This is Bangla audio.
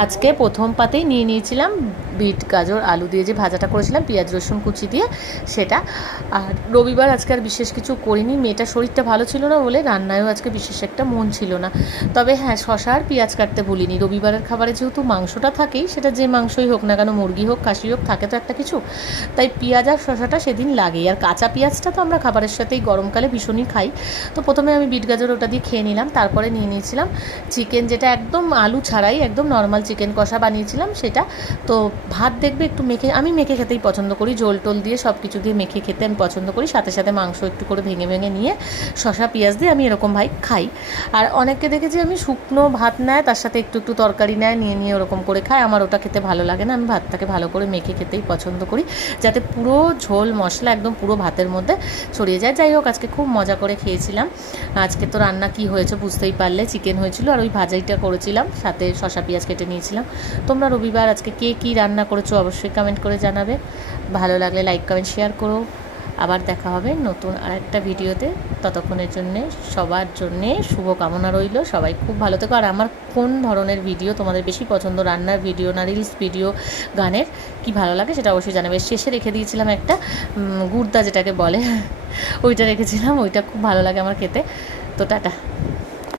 আজকে প্রথম পাতেই নিয়ে নিয়েছিলাম বিট গাজর আলু দিয়ে যে ভাজাটা করেছিলাম পেঁয়াজ রসুন কুচি দিয়ে সেটা। আর রবিবার আজকে আর বিশেষ কিছু করিনি, মেয়েটার শরীরটা ভালো ছিল না বলে রান্নায়ও আজকে বিশেষ একটা মন ছিল না। তবে হ্যাঁ, শশা আর পেঁয়াজ কাটতে ভুলিনি। রবিবারের খাবারে যেহেতু মাংসটা থাকেই, সেটা যে মাংসই হোক না কেন, মুরগি হোক খাসি হোক, থাকে তো একটা কিছু, তাই পেঁয়াজ আর শশাটা সেদিন লাগেই। আর কাঁচা পেঁয়াজটা তো আমরা খাবারের সাথেই গরমকালে ভীষণই খাই। তো প্রথমে আমি বিট গাজর ওটা দিয়ে খেয়ে নিলাম, তারপরে নিয়ে নিয়েছিলাম চিকেন, যেটা একদম আলু ছাড়াই একদম নর্মাল চিকেন কষা বানিয়েছিলাম সেটা। তো ভাত দেখবে একটু মেখে, আমি মেখে খেতেই পছন্দ করি, ঝোল টোল দিয়ে সব কিছু দিয়ে মেখে খেতে আমি পছন্দ করি। সাথে সাথে মাংস একটু করে ভেঙে ভেঙে নিয়ে শশা পেঁয়াজ দিয়ে আমি এরকম ভাই খাই। আর অনেককে দেখেছি আমি শুকনো ভাত নেয়, তার সাথে একটু একটু তরকারি নেয়, নিয়ে নিয়ে ওরকম করে খায়। আমার ওটা খেতে ভালো লাগে না, আমি ভাতটাকে ভালো করে মেখে খেতেই পছন্দ করি, যাতে পুরো ঝোল মশলা একদম পুরো ভাতের মধ্যে ছড়িয়ে যায়। যাই হোক, আজকে খুব মজা করে খেয়েছিলাম। আজকে তো রান্না কি হয়েছে বুঝতেই পারলে, চিকেন হয়েছিল আর ওই ভাজাইটা করেছিলাম, সাথে শশা পেঁয়াজ কেটে নিয়েছিলাম। তোমরা রবিবার আজকে কে কী রান্না করেছো অবশ্যই কমেন্ট করে জানাবে। ভালো লাগলে লাইক কমেন্ট শেয়ার করো। আবার দেখা হবে নতুন আরেকটা ভিডিওতে। ততক্ষণের জন্যে সবার জন্যে শুভকামনা রইল। সবাই খুব ভালো থেকো। আর আমার কোন ধরনের ভিডিও তোমাদের বেশি পছন্দ, রান্নার ভিডিও না রিলস ভিডিও, গানের, কি ভালো লাগে সেটা অবশ্যই জানাবে। শেষে রেখে দিয়েছিলাম একটা গুড়দা যেটাকে বলে, ওইটা রেখেছিলাম, ওইটা খুব ভালো লাগে আমার খেতে। তো টাটা।